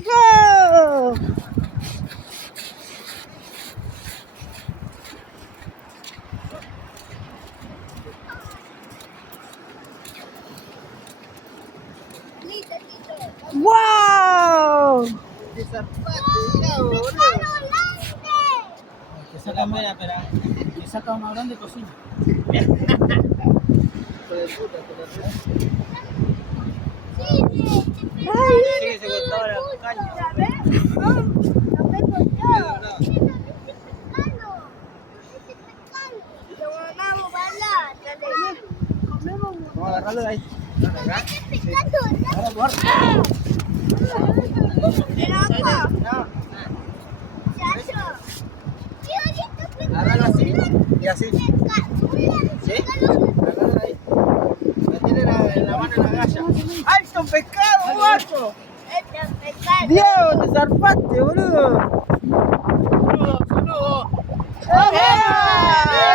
hijo! ¡Wow! ¡Qué zarpate! ¡Mirá, boludo! Que saca media, pero que saca una grande cocina. Hijo de puta, te lo sé. ¡Ay! Sí, se cortaba la caña. Vamos a agarrarlo de ahí. ¿Acá? Ahora, por No. Agárralo así y así. ¿Sí? Agárralo ahí. La tiene en la mano en la galla. ¡Alto pescado, guacho! ¡Dios, te zarpaste, boludo! ¡Saludos! ¡Saludos! ¡Vamos!